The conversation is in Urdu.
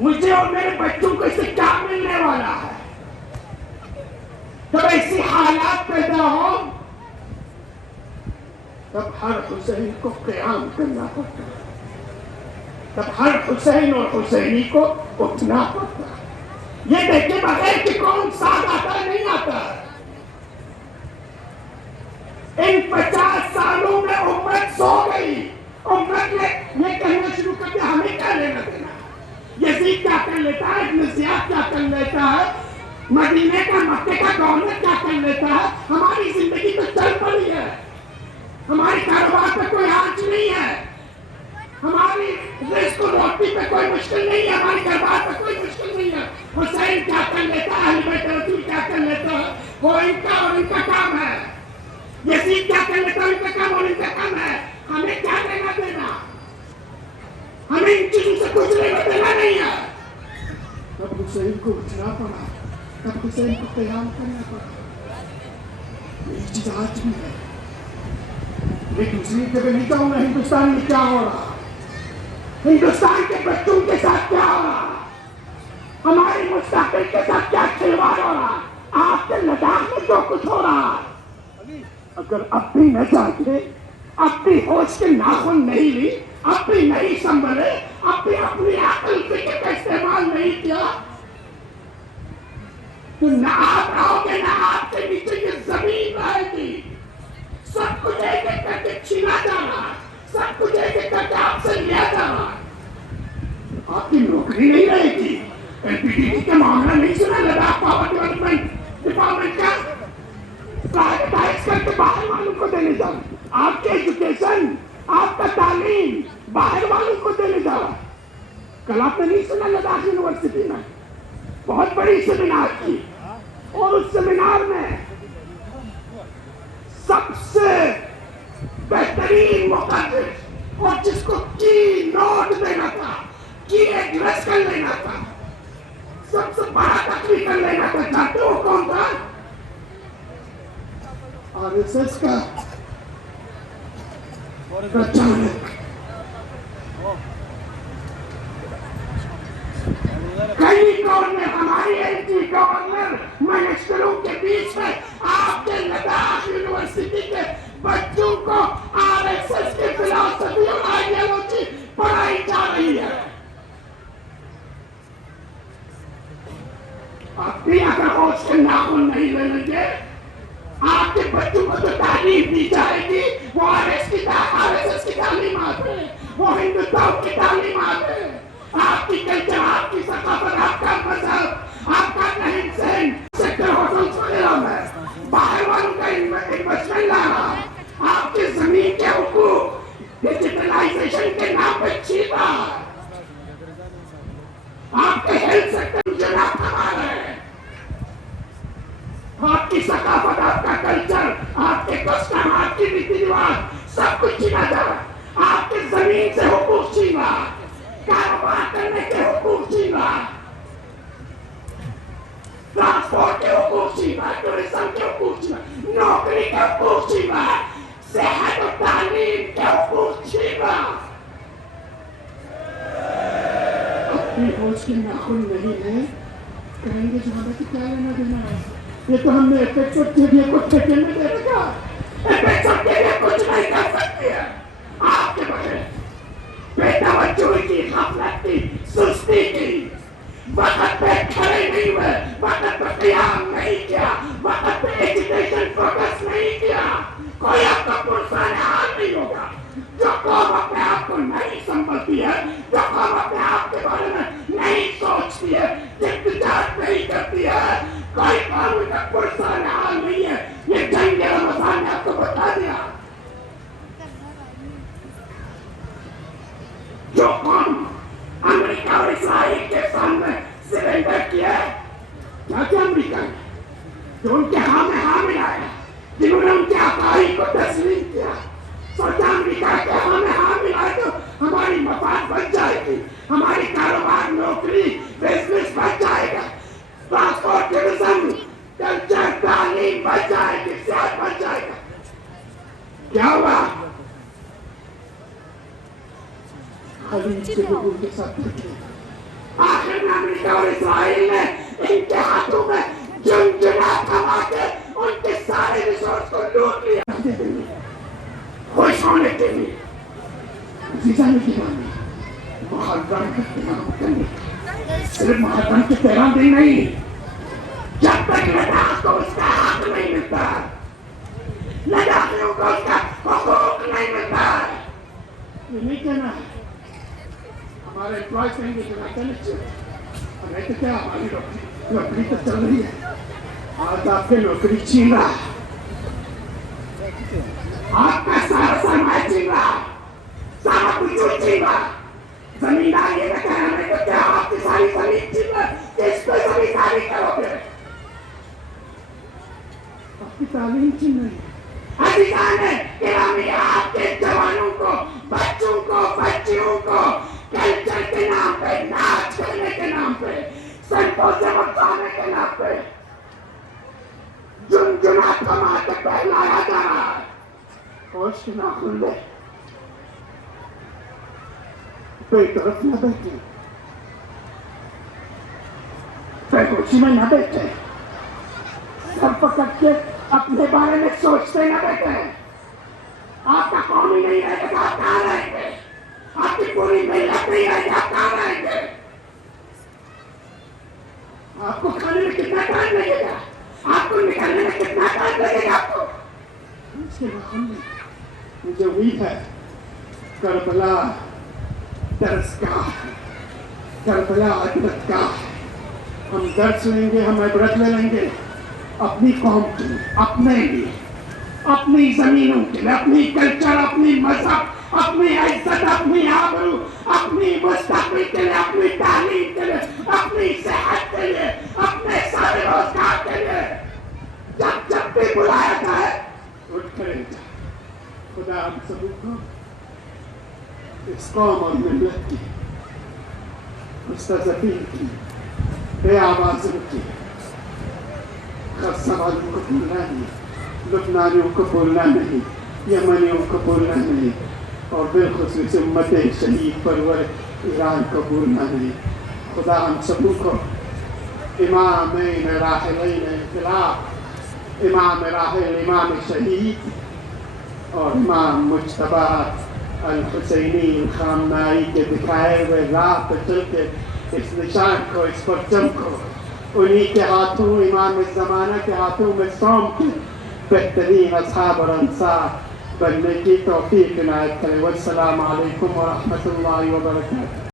مجھے اور میرے بچوں کو اس سے کیا ملنے والا ہے؟ جب ایسی حالات پیدا ہو تب ہر حسین کو قیام کرنا پڑتا ہے، تب ہر حسین اور حسینی کو اٹھنا پڑتا ہے۔ یہ دیکھے بغیر کہ کون ساتھ آتا ہے نہیں آتا ہے۔ ان 50 سالوں میں امت سو گئی، امت نے یہ کہنا شروع کر دیا ہمیں کیا لینا دینا، یزید کیا کر لیتا ہے، ابن زیاد کیا کر لیتا ہے، مدینے کا مکے کا گورنر کیا کر لیتا ہے، ہماری زندگی تو چل پڑی ہے، ہماری کاروبار پہ کوئی آنچ نہیں ہے، ہماری رزق و روٹی پہ کوئی مشکل نہیں ہے، ہماری کاروبار پہ کوئی مشکل نہیں ہے۔ حسین کیا کر لیتا ہے، اہل بیت رسول کیا کر لیتا ہے، وہ ان کا اور ان کا کام ہے۔ یزید کیا کر لیتا ہے، ان کا کام اور ان کا کام ہے۔ ہمیں کیا لینا دینا، ہمیں ان چیزوں سے کچھ لینا دینا نہیں ہے۔ تب حسین کو اٹھنا پڑا، تب حسین کو قیام کرنا پڑا۔ یہ چیز آج بھی ہے۔ میں دوسری جگہ نہیں کہوں گا ہندوستان میں کیا ہو رہا، ہندوستان کے بچوں کے ساتھ کیا ہو رہا، ہماری مستقبل کے ساتھ کیا کھلواڑ ہو رہا، آپ کے لداخ میں جو کچھ ہو رہا ہے۔ اگر اب بھی نہ جاگے، اب بھی ہوش کے ناخن نہیں لی، اب بھی نہیں سنبھلے، اب بھی اپنی عقل فکر کا استعمال نہیں کیا، تو نہ آپ رہو گے نہ آپ کے نیچے یہ زمین رہے گی۔ سب کچھ ایک ایک کر کے چھینا جا رہا ہے، سب کچھ ایک ایک کر کے آپ سے لیا جا رہا ہے۔ آپ کی نوکری نہیں رہے گی۔ ایل پی ڈی کے معاملہ نہیں سنا، لداخ پاور ڈیولپمنٹ ڈپارٹمنٹ کا پرائیویٹائز کر کے باہر والوں کو دینے جا رہا ہے۔ آپ کے ایجوکیشن، آپ کا تعلیم باہر والوں کو دینے جا رہا ہے۔ کل آپ نے نہیں سنا لداخ یونیورسٹی میں بہت بڑی سیمینار کی، اور اس سیمینار میں سب سے بہترین مقرر اور جس کو کی نوٹ دینا تھا، کی ایڈریس کر لینا تھا، سب سے بڑا تقریر کر لینا تھا، جانتے ہو کون تھا؟ آر ایس ایس کا پرچالک۔ کئی گورنر، ہماری ایل جی گورنر منسٹروں کے بیچ میں آپ کے لداخ یونیورسٹی کے بچوں کو آر ایس ایس کی فلسفی اور آئیڈیالوجی پڑھائی جا رہی ہے۔ آپ بھی اگر ہوش کے ناخن نہیں لے لیں گے، آپ کے بچوں کو جو تعلیم دی جائے گی وہ آر ایس ایس کی تعلیمات ہے، وہ ہندوستان کی تعلیمات ہے۔ آپ کی کلچر، آپ کی ثقافت، آپ کا مذہب، آپ کا رہن سہن سیکٹر ہوٹلز وغیرہ میں باہر والوں کا انویسٹمنٹ لا رہا، آپ کے زمین کے حقوق ڈیجیٹلائزیشن کے نام پہ چھین رہا، آپ کے ہیلتھ سیکٹر جناب کما رہے ہیں، آپ کی ثقافت، آپ کا کلچر، آپ کے کسٹم، آپ کی ریتی رواج سب کچھ چھینا جا رہا، آپ کے زمین سے حقوق چھین رہا، کاروبار کرنے کے حقوق چھین رہا، ٹرانسپورٹ کے حقوق چھین رہا، ٹورزم کے حقوق چھین رہا، نوکری کے حقوق چھین رہا، صحت و تعلیم کے حقوق چھین رہا۔ اپنی ہوش کے ناخن نہیں ہے، کہیں گے جہاں کہ کیا لینا دینا ہے، یہ تو ہم نے ایپیکسٹ کے لیے کچھ ٹھیکے میں دے رکھا، ایپیکسٹ کے لیے کچھ نہیں کر سکتی ہے آپ کے بغیر۔ بے توجہی کی، غفلت کی، سستی کی، وقت پہ کھڑے نہیں ہوئے، وقت پہ قیام نہیں کیا، وقت پہ ایجوکیشن فوکس نہیں کیا، کوئی آپ کا پرسان حال نہیں ہوگا۔ جو قوم اپنے آپ کو نہیں سنبھلتی ہے، جو قوم اپنے آپ کے بارے میں نہیں سوچتی ہے، احتجاج نہیں کرتی ہے، کوئی قوم کا پرسان حال نہیں ہے۔ یہ جنگ رمضان نے آپ کو بتا دیا۔ جو قوم امریکہ اور اسرائیل کے سامنے سرنڈر کیا ہے، کیا کیا امریکہ نے، جو ان کے ہاں میں ہاں ملایا، جنہوں نے ان کے عقائد کو تسلیم کیا، سوچا امریکہ کے ہاں میں ہاں ملائے تو ہماری مفاد بچ جائے گی، ہماری کاروبار، نوکری، بزنس بچ جائے گا، ٹرانسپورٹ، ٹورزم، کلچر، تعلیم بچ جائے گی، صحت بچ جائے گا۔ کیا ہوا؟ خلیج کے لوگوں کے ساتھ دھوکے، آخر میں امریکہ اور اسرائیل نے ان کے ہاتھوں میں جنجنا تھما کے ان کے سارے ریسورس کو لوٹ لیا خوش ہونے کے لیے عزیزان گرامی محرم کا قیام کرنے صرف محرم کے 13 دن نہیں جب تک لداخ کو اس کا حق نہیں ملتا لداخیوں کو اس کا حقوق نہیں ملتا یہ نہیں کہنا ہے ہمارے امپلائز کہیں گے چلاتے نہیں اور نہیں تو کیا ہماری نوکری تو چل رہی ہے آج آپ کے نوکری چھین رہا آپ کا سارا سرمایہ چھین رہا سارا کچھ چھین رہا زمیندار یہ کہہ رہا ہے کہ کیا آپ کی ساری زمین چھین رہا اس پہ زمینداری کرو گے آپ کی تعلیم چھین رہی ہے عزیزان گرامی آپ کے جوانوں کو بچوں کو بچیوں کو کلچر کے نام پہ ناچ کرنے کے نام پہ سنتوں سے بچانے کے نام پہ جنجنا تھما کے پہلایا جا رہا ہے ہوش کے ناخن لے بے طرف نہ بیٹھے بے ہوشی میں نہ بیٹھے سر پکڑ کے اپنے بارے میں سوچتے نہ بیٹھے آپ کا قوم ہی نہیں رہے گا آپ کہاں رہیں گے آپ کی پوری ملت نہیں رہے گی آپ کہاں رہیں گے آپ کو کھانے میں کتنا ٹائم لگے گا آپ کو نکلنے میں کتنا ٹائم لگے گا آپ کو اس کے بعد مجھے امید ہے کربلا درسگاہ کربلا عبرتگاہ ہم درس لیں گے ہم عبرت لے لیں گے اپنی قوم کے لیے اپنے لیے اپنی زمینوں کے لیے اپنی کلچر اپنی مذہب اپنی عزت اپنی آبرو اپنی مستقبل کے لیے اپنی تعلیم کے لیے اپنی صحت کے لیے اپنے سارے روزگار کے لیے جب جب بھی بلایا جائے اٹھ کر جائے خدا ہم سب کو اس قوم اور ملت کی مستضعفین کی بے آوازوں کی خرصہ والوں کو بھولنا نہیں لبنانیوں کو بھولنا نہیں یمنیوں کو بھولنا نہیں اور بالخصوص امت شہید پرور ایران کو بھولنا نہیں خدا ہم سبوں کو امامین راحلین انقلاب امام راحل امام شہید اور امام مجتبی الحسینی الخامنائی کے دکھائے ہوئے راہ پہ چل کے اس نشان کو اس پرچم کو انہی کے ہاتھوں امام الزمانہ کے ہاتھوں میں سونپ کے بہترین اصحاب اور انصار بننے کی توفیق عنایت کرے والسلام علیکم ورحمۃ اللہ وبرکاتہ